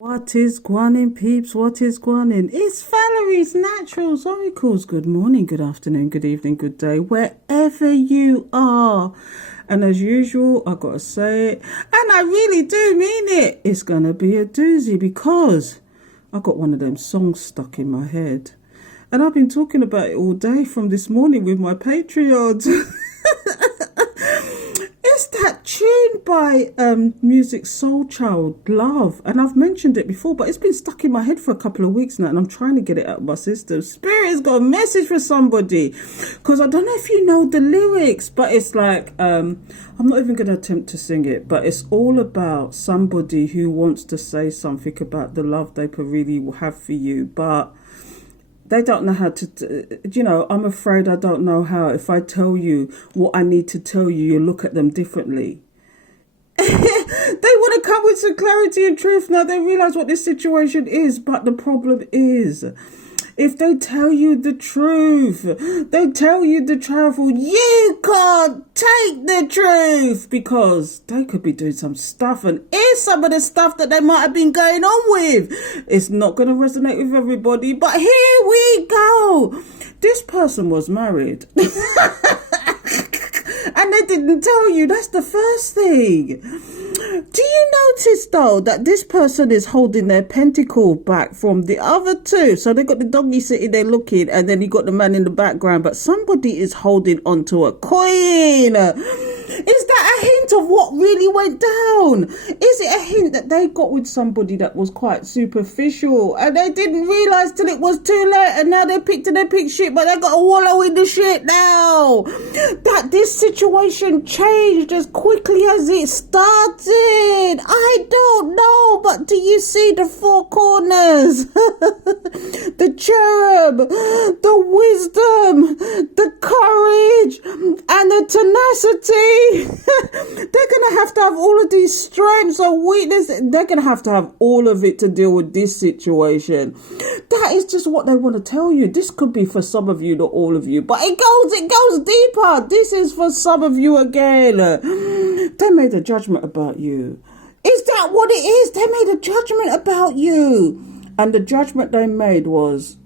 What is guanin, peeps? What is guanin? It's Valerie's Naturals Oracles. Good morning, good afternoon, good evening, good day, wherever you are. And as usual, I gotta say it, and I really do mean it. It's gonna be a doozy because I got one of them songs stuck in my head. And I've been talking about it all day from this morning with my Patreons. It's that tune by music Soulchild, Love. And I've mentioned it before, but it's been stuck in my head for a couple of weeks now, and I'm trying to get it out of my system. Spirit's got a message for somebody, because I don't know if you know the lyrics, but it's like, I'm not even going to attempt to sing it, but it's all about somebody who wants to say something about the love they could really have for you, but they don't know how to, I'm afraid I don't know how. If I tell you what I need to tell you, you look at them differently. They want to come with some clarity and truth now. They realize what this situation is. But the problem is, if they tell you the truth, you can't take the truth because they could be doing some stuff, and here's some of the stuff that they might have been going on with. It's not going to resonate with everybody, but here we go. This person was married. And they didn't tell you. That's the first thing. Do you notice, though, that this person is holding their pentacle back from the other two? So they got the doggy sitting there looking, and then you got the man in the background, but somebody is holding onto a coin. Is that a hint of what really went down? Is it a hint that they got with somebody that was quite superficial and they didn't realise till it was too late, and now they picked shit, but they got to wallow in the shit now? That this situation changed as quickly as it started. I don't know, but do you see the four corners? The cherub, the wisdom, the courage, and the tenacity. They're going to have all of these strengths or weaknesses. They're going to have all of it to deal with this situation. That is just what they want to tell you. This could be for some of you, not all of you, but it goes deeper. This is for some of you again. They made a judgment about you. Is that what it is? They made a judgment about you. And the judgment they made was,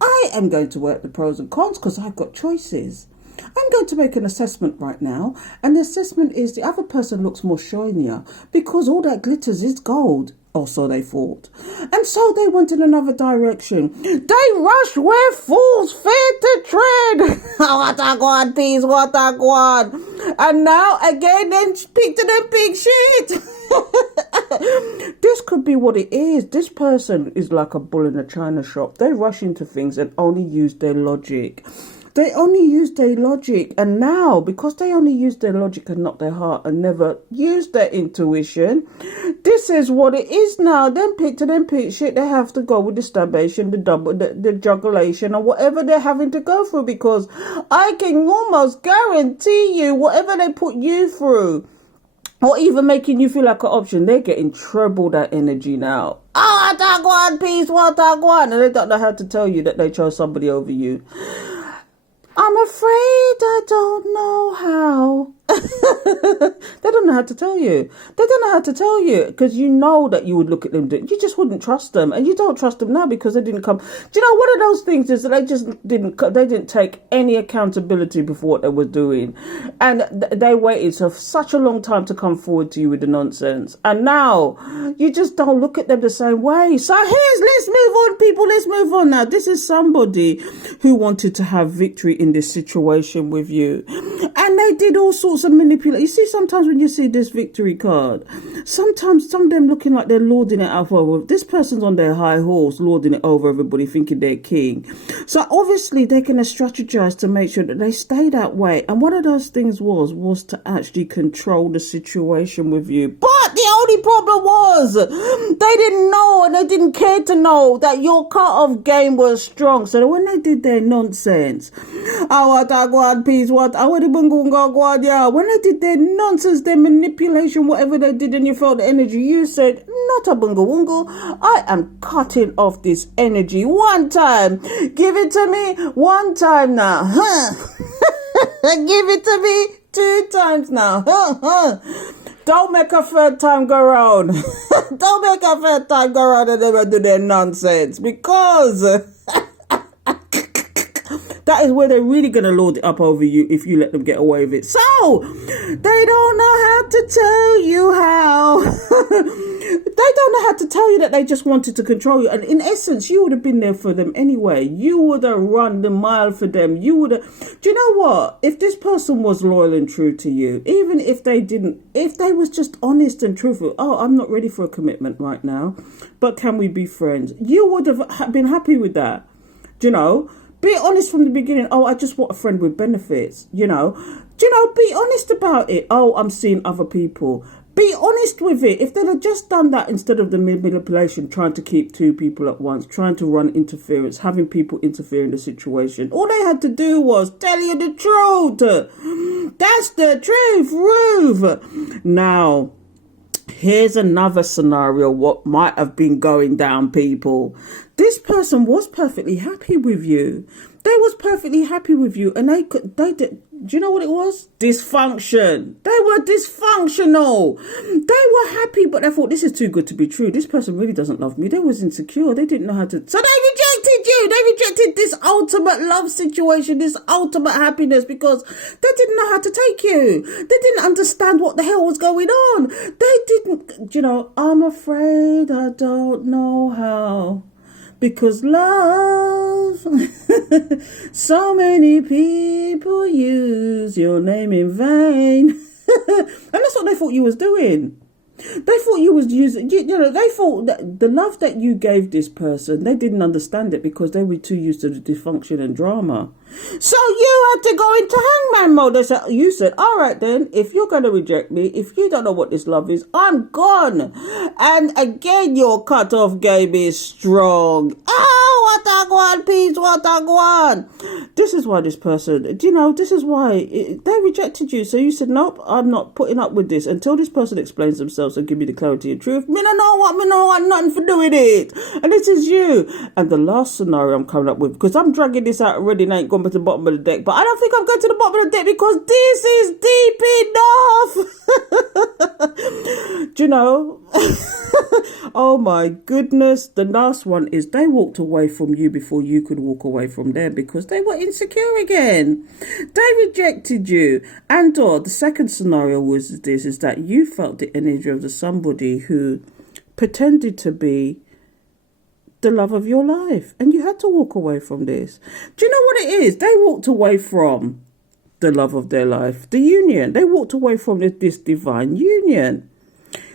I am going to work the pros and cons because I've got choices. I'm going to make an assessment right now, and the assessment is the other person looks more shinier because all that glitters is gold, or so they thought. And so they went in another direction. They rushed where fools fear to tread. What a god, peace, what a god. And now again, then speak to the big shit. This could be what it is. This person is like a bull in a china shop. They rush into things and only use their logic. They only used their logic, and now, because they only used their logic and not their heart and never used their intuition, this is what it is now. Them pick shit, they have to go with the stabbation, the jugulation, or whatever they're having to go through, because I can almost guarantee you, whatever they put you through, or even making you feel like an option, they're getting treble that energy now. Oh, Tagwan, peace, what Tagwan, and they don't know how to tell you that they chose somebody over you. I'm afraid I don't know how. They don't know how to tell you. They don't know how to tell you because you know that you would look at them. You just wouldn't trust them, and you don't trust them now because they didn't come. Do you know, one of those things is that they just didn't. They didn't take any accountability for what they were doing, and they waited for such a long time to come forward to you with the nonsense. And now you just don't look at them the same way. So let's move on, people. Let's move on now. This is somebody who wanted to have victory in this situation with you, and they did all sorts of manipulation. You see, sometimes when you see this victory card, sometimes some of them looking like they're lording it over. This person's on their high horse, lording it over everybody, thinking they're king. So obviously they're going to strategize to make sure that they stay that way. And one of those things was to actually control the situation with you. But the only problem was they didn't know, and they didn't care to know that your cut-off game was strong. So when they did their nonsense, when they did their nonsense, their manipulation, whatever they did, and you felt the energy, you said, not a bunga wungo. I am cutting off this energy one time. Give it to me one time now. Give it to me 2 times now. Don't make a third time go round. Don't make a third time go round and never do their nonsense, because that is where they're really going to lord it up over you if you let them get away with it. So, they don't know how to tell you how. They don't know how to tell you that they just wanted to control you. And in essence, you would have been there for them anyway. You would have run the mile for them. You would have... Do you know what? If this person was loyal and true to you, even if they didn't... If they was just honest and truthful, oh, I'm not ready for a commitment right now, but can we be friends? You would have been happy with that. Do you know? Be honest from the beginning. Oh, I just want a friend with benefits, you know. Do you know, be honest about it. Oh, I'm seeing other people. Be honest with it. If they'd have just done that instead of the manipulation, trying to keep two people at once, trying to run interference, having people interfere in the situation, all they had to do was tell you the truth. That's the truth, Ruth. Now, here's another scenario what might have been going down, people. This person was perfectly happy with you. They was perfectly happy with you, and they did. Do you know what it was? Dysfunction. They were dysfunctional. They were happy, but they thought, this is too good to be true. This person really doesn't love me. They was insecure. They didn't know how to... So they rejected you. They rejected this ultimate love situation, this ultimate happiness, because they didn't know how to take you. They didn't understand what the hell was going on. They didn't... You know, I'm afraid I don't know how. Because love, so many people use your name in vain. And that's what they thought you was doing. They thought you was using, you know, they thought that the love that you gave this person, they didn't understand it because they were too used to the dysfunction and drama. So you had to go into hangman mode. They said, you said, all right then, if you're going to reject me, if you don't know what this love is, I'm gone. And again, your cutoff game is strong. Oh, what a guan, peace, what a guan. This is why this person, you know, this is why they rejected you. So you said, nope, I'm not putting up with this until this person explains themselves and give me the clarity and truth. Me no want nothing for doing it. And this is you. And the last scenario I'm coming up with, because I'm dragging this out already and I ain't gone to the bottom of the deck, but I don't think I'm going to the bottom of the deck because this is deep enough. Do you know? Oh my goodness. The last one is they walked away from you before you could walk away from them because they were insecure again. They rejected you. And or the second scenario was this, is that you felt the energy of the somebody who pretended to be the love of your life, and you had to walk away from this. Do you know what it is? They walked away from the love of their life, the union. They walked away from this divine union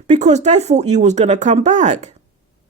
because they thought you was going to come back.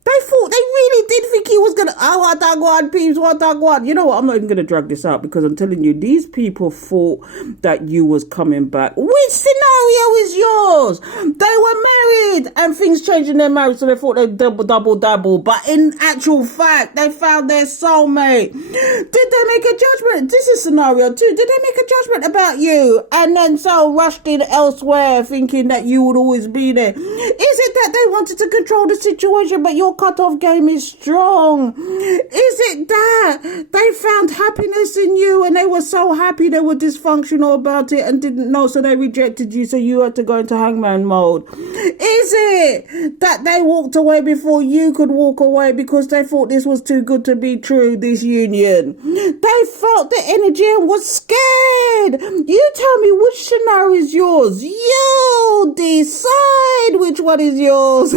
They really did think he was going to, oh, what I want, peeps, what I want. You know what? I'm not even going to drag this out because I'm telling you, these people thought that you was coming back. Which scenario is yours? They were married and things changed in their marriage, so they thought they'd double. But in actual fact, they found their soulmate. Did they make a judgment? This is scenario 2. Did they make a judgment about you and then so rushed in elsewhere thinking that you would always be there? Is it that they wanted to control the situation, but your cutoff game is strong? Is it that they found happiness in you and they were so happy they were dysfunctional about it and didn't know, so they rejected you, so you had to go into hangman mode? Is it that they walked away before you could walk away because they thought this was too good to be true, this union? They felt the energy and was scared. You tell me which scenario is yours. You decide which one is yours.